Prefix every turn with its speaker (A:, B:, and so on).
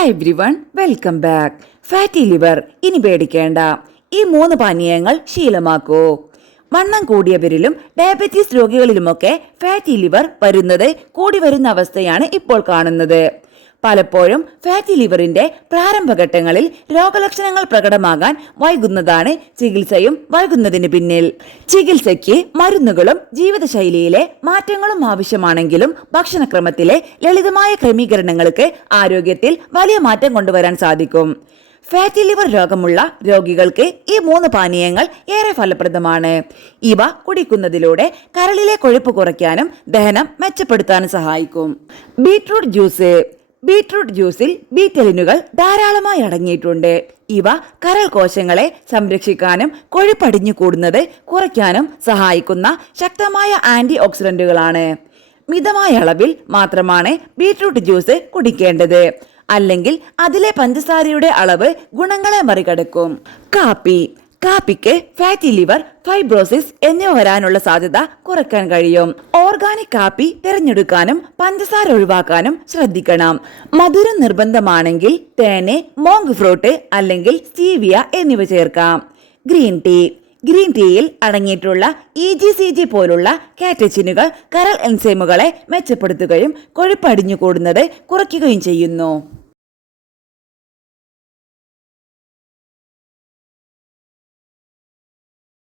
A: Hi everyone welcome back fatty liver ഇനി പേടിക്കേണ്ട. ഈ മൂന്ന് പാനീയങ്ങൾ ശീലമാക്കൂ. വണ്ണം കൂടിയവരിലും ഡയബറ്റീസ് രോഗികളിലുമൊക്കെ ഫാറ്റി ലിവർ വരുന്നത് കൂടി വരുന്ന അവസ്ഥയാണ് ഇപ്പോൾ കാണുന്നത്. പലപ്പോഴും ഫാറ്റി ലിവറിന്റെ പ്രാരംഭഘട്ടങ്ങളിൽ രോഗലക്ഷണങ്ങൾ പ്രകടമാകാൻ വൈകുന്നതാണ് ചികിത്സയും വൈകുന്നതിന് പിന്നിൽ. ചികിത്സയ്ക്ക് മരുന്നുകളും ജീവിതശൈലിയിലെ മാറ്റങ്ങളും ആവശ്യമാണെങ്കിലും ഭക്ഷണക്രമത്തിലെ ലളിതമായ ക്രമീകരണങ്ങൾക്ക് ആരോഗ്യത്തിൽ വലിയ മാറ്റം കൊണ്ടുവരാൻ സാധിക്കും. ഫാറ്റി ലിവർ രോഗമുള്ള രോഗികൾക്ക് ഈ മൂന്ന് പാനീയങ്ങൾ ഏറെ ഫലപ്രദമാണ്. ഇവ കുടിക്കുന്നതിലൂടെ കരളിലെ കൊഴുപ്പ് കുറയ്ക്കാനും ദഹനം മെച്ചപ്പെടുത്താനും സഹായിക്കും. ബീട്രൂട്ട് ജ്യൂസ് ബീട്രൂട്ട് ജ്യൂസിൽ ബീറ്റലിനുകൾ ധാരാളമായി അടങ്ങിയിട്ടുണ്ട്. ഇവ കരൾ കോശങ്ങളെ സംരക്ഷിക്കാനും കൊഴുപ്പടിഞ്ഞു കൂടുന്നത് കുറയ്ക്കാനും സഹായിക്കുന്ന ശക്തമായ ആന്റി ഓക്സിഡന്റുകളാണ് മിതമായ അളവിൽ മാത്രമാണ് ബീട്രൂട്ട് ജ്യൂസ് കുടിക്കേണ്ടത്. അല്ലെങ്കിൽ അതിലെ പഞ്ചസാരയുടെ അളവ് ഗുണങ്ങളെ മറികടക്കും. കാപ്പി കാപ്പിക്ക് ഫാറ്റി ലിവർ ഫൈബ്രോസിസ് എന്നിവ വരാനുള്ള സാധ്യത കുറയ്ക്കാൻ കഴിയും. ഓർഗാനിക് കാപ്പി തിരഞ്ഞെടുക്കാനും പഞ്ചസാര ഒഴിവാക്കാനും ശ്രദ്ധിക്കണം. മധുരം നിർബന്ധമാണെങ്കിൽ തേന് മോങ് ഫ്രൂട്ട് അല്ലെങ്കിൽ സ്റ്റീവിയ എന്നിവ ചേർക്കാം. ഗ്രീൻ ടീ ഗ്രീൻ ടീയിൽ അടങ്ങിയിട്ടുള്ള ഇ ജി സി ജി പോലുള്ള കാറ്റച്ചിനുകൾ കരൾ എൻസൈമുകളെ മെച്ചപ്പെടുത്തുകയും കൊഴുപ്പടിഞ്ഞു കൂടുന്നത് കുറയ്ക്കുകയും ചെയ്യുന്നു.